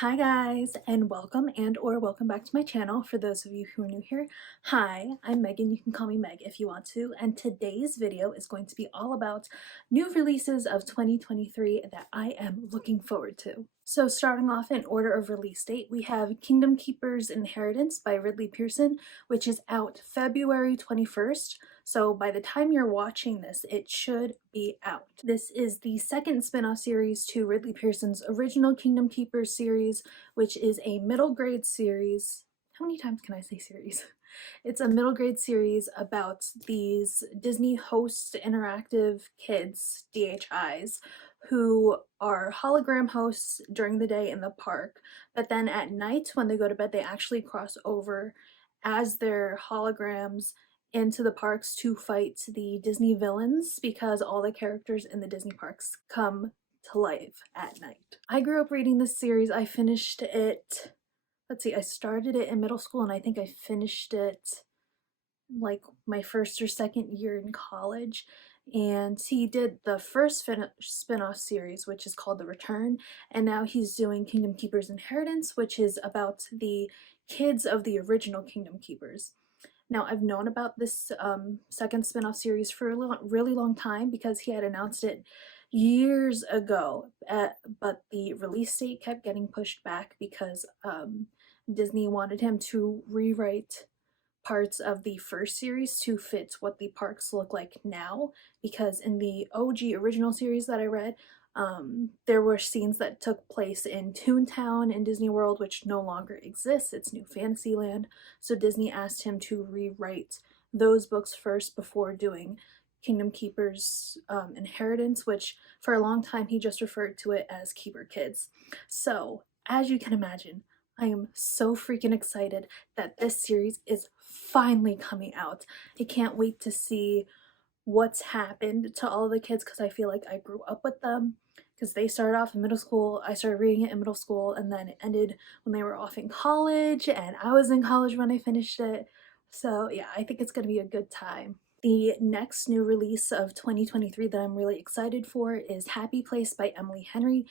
Hi guys, and welcome back to my channel. For those of you who are new here, hi, I'm Megan. You can call me Meg if you want to, and today's video is going to be all about new releases of 2023 that I am looking forward to. So starting off in order of release date, we have Kingdom Keeper's Inheritance by Ridley Pearson, which is out February 21st. So by the time you're watching this, it should be out. This is the second spin-off series to Ridley Pearson's original Kingdom Keepers series, which is a middle grade series. How many times can I say series? It's a middle grade series about these Disney host interactive kids, DHIs, who are hologram hosts during the day in the park, but then at night when they go to bed, they actually cross over as their holograms into the parks to fight the Disney villains because all the characters in the Disney parks come to life at night. I grew up reading this series. I finished it, let's see, I started it in middle school and I think I finished it like my first or second year in college. And he did the first spin-off series, which is called The Return, and now he's doing Kingdom Keepers Inheritance, which is about the kids of the original Kingdom Keepers. Now, I've known about this second spin-off series for a really long time because he had announced it years ago, but the release date kept getting pushed back because Disney wanted him to rewrite parts of the first series to fit what the parks look like now, because in the OG original series that I read, there were scenes that took place in Toontown in Disney World, which no longer exists. It's New Fantasyland. So Disney asked him to rewrite those books first before doing Kingdom Keepers Inheritance, which for a long time he just referred to it as Keeper Kids. So, as you can imagine, I am so freaking excited that this series is finally coming out. I can't wait to see what's happened to all the kids because I feel like I grew up with them because they started off in middle school. I started reading it in middle school and then it ended when they were off in college, and I was in college when I finished it. So yeah, I think it's going to be a good time. The next new release of 2023 that I'm really excited for is Happy Place by Emily Henry.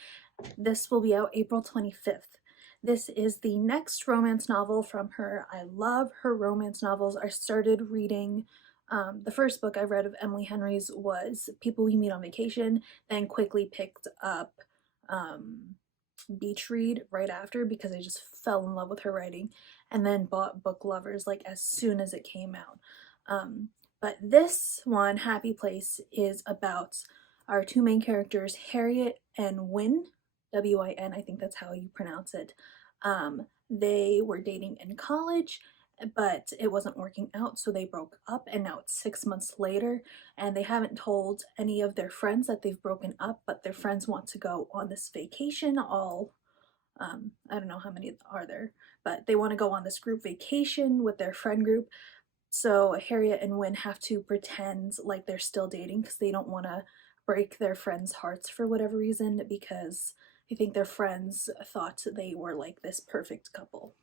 This will be out April 25th. This is the next romance novel from her. I love her romance novels. I started reading, the first book I read of Emily Henry's was People We Meet on Vacation, then quickly picked up Beach Read right after because I just fell in love with her writing, and then bought Book Lovers like as soon as it came out. But this one, Happy Place, is about our two main characters, Harriet and Wynne, W-I-N, I think that's how you pronounce it. They were dating in college, but it wasn't working out, so they broke up, and now it's 6 months later, and they haven't told any of their friends that they've broken up, but their friends want to go on this vacation, all, I don't know how many are there, but they want to go on this group vacation with their friend group, so Harriet and Wynne have to pretend like they're still dating because they don't want to break their friends' hearts for whatever reason, because I think their friends thought they were like this perfect couple.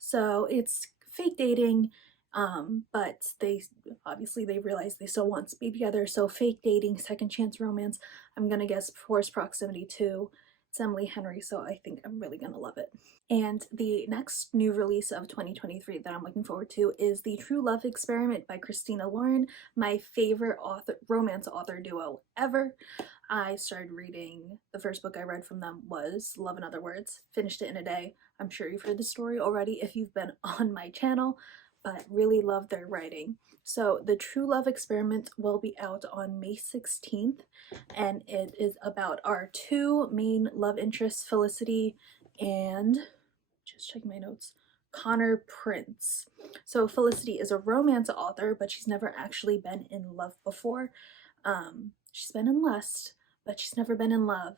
So it's fake dating, but they obviously they realize they still want to be together. So fake dating, second chance romance. I'm gonna guess Forced Proximity 2. It's Emily Henry, so I think I'm really gonna love it. And the next new release of 2023 that I'm looking forward to is The True Love Experiment by Christina Lauren, my favorite romance author duo ever. I started reading, the first book I read from them was Love in Other Words, finished it in a day. I'm sure you've heard the story already if you've been on my channel, but really love their writing. So The True Love Experiment will be out on May 16th, and it is about our two main love interests, Felicity and, just check my notes, Connor Prince. So Felicity is a romance author, but she's never actually been in love before. She's been in lust, but she's never been in love.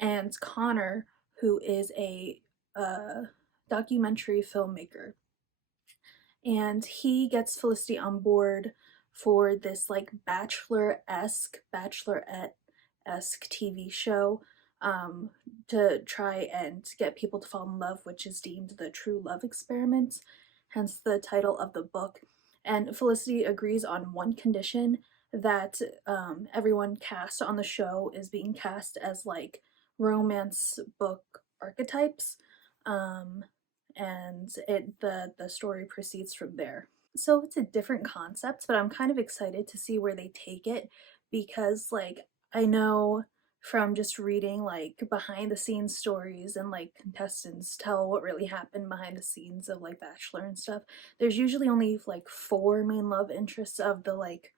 And Connor, who is a documentary filmmaker, and he gets Felicity on board for this like bachelorette-esque TV show, to try and get people to fall in love, which is deemed the true love experiment, hence the title of the book. And Felicity agrees on one condition, that everyone cast on the show is being cast as like romance book archetypes, and the story proceeds from there. So it's a different concept, but I'm kind of excited to see where they take it, because like I know from just reading like behind the scenes stories and like contestants tell what really happened behind the scenes of like Bachelor and stuff, there's usually only like 4 main love interests of the like,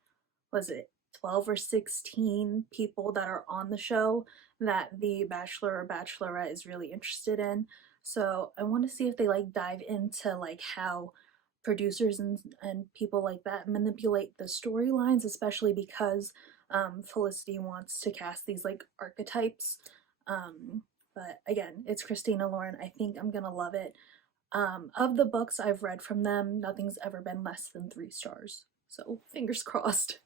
was it 12 or 16 people that are on the show that the Bachelor or Bachelorette is really interested in. So I want to see if they like dive into like how producers and people like that manipulate the storylines, especially because Felicity wants to cast these like archetypes. But again, it's Christina Lauren. I think I'm gonna love it. Of the books I've read from them, nothing's ever been less than 3 stars. So fingers crossed.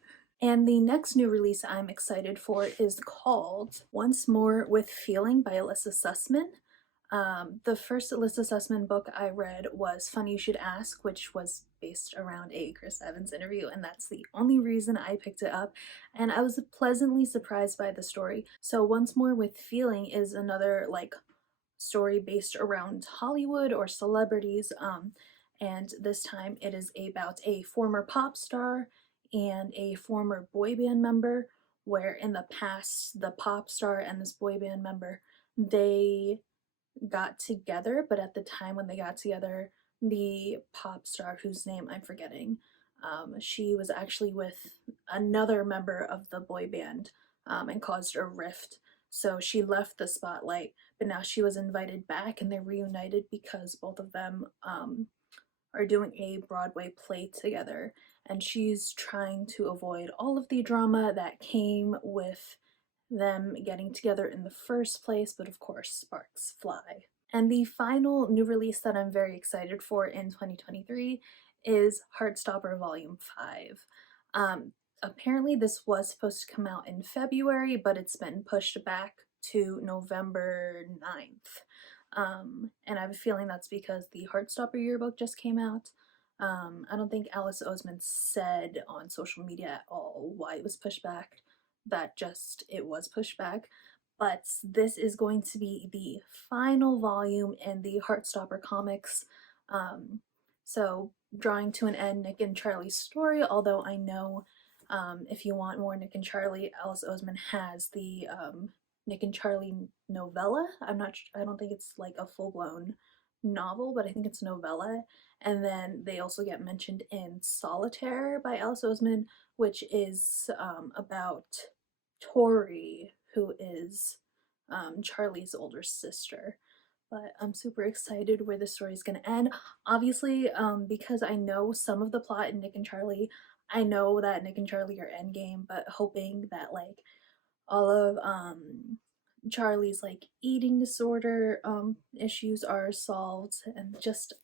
And the next new release I'm excited for is called Once More with Feeling by Elissa Sussman. The first Elissa Sussman book I read was Funny You Should Ask, which was based around a Chris Evans interview, and that's the only reason I picked it up, and I was pleasantly surprised by the story. So Once More with Feeling is another like story based around Hollywood or celebrities, and this time it is about a former pop star and a former boy band member, where in the past the pop star and this boy band member, they got together, but at the time when they got together, the pop star whose name I'm forgetting, she was actually with another member of the boy band, and caused a rift. So she left the spotlight, but now she was invited back and they're reunited because both of them are doing a Broadway play together. And she's trying to avoid all of the drama that came with them getting together in the first place, but of course, sparks fly. And the final new release that I'm very excited for in 2023 is Heartstopper Volume 5. Apparently, this was supposed to come out in February, but it's been pushed back to November 9th. And I have a feeling that's because the Heartstopper yearbook just came out. I don't think Alice Oseman said on social media at all why it was pushed back, that just it was pushed back. But this is going to be the final volume in the Heartstopper comics. So drawing to an end Nick and Charlie's story, although I know if you want more Nick and Charlie, Alice Oseman has the Nick and Charlie novella. I don't think it's like a full-blown novel, but I think it's novella. And then they also get mentioned in Solitaire by Alice Oseman, which is about Tori, who is Charlie's older sister. But I'm super excited where the story's gonna end. Obviously, because I know some of the plot in Nick and Charlie, I know that Nick and Charlie are endgame, but hoping that like all of Charlie's like eating disorder issues are solved, and just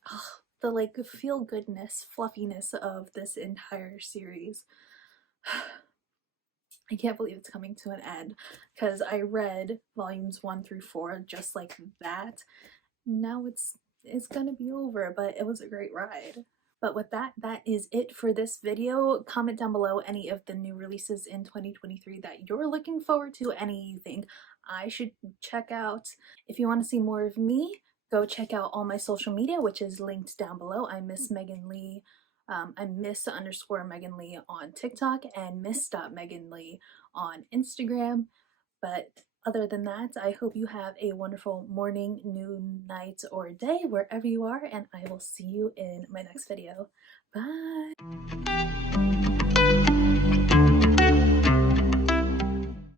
the like feel goodness, fluffiness of this entire series. I can't believe it's coming to an end, because I read volumes 1 through 4 just like that. Now it's gonna be over, but it was a great ride. But with that, that is it for this video. Comment down below any of the new releases in 2023 that you're looking forward to, any you think I should check out. If you want to see more of me, go check out all my social media, which is linked down below. I'm Miss Megan Lee. I'm Miss_Megan Lee on TikTok and Miss.Megan Lee on Instagram. But other than that, I hope you have a wonderful morning, noon, night, or day wherever you are, and I will see you in my next video. Bye!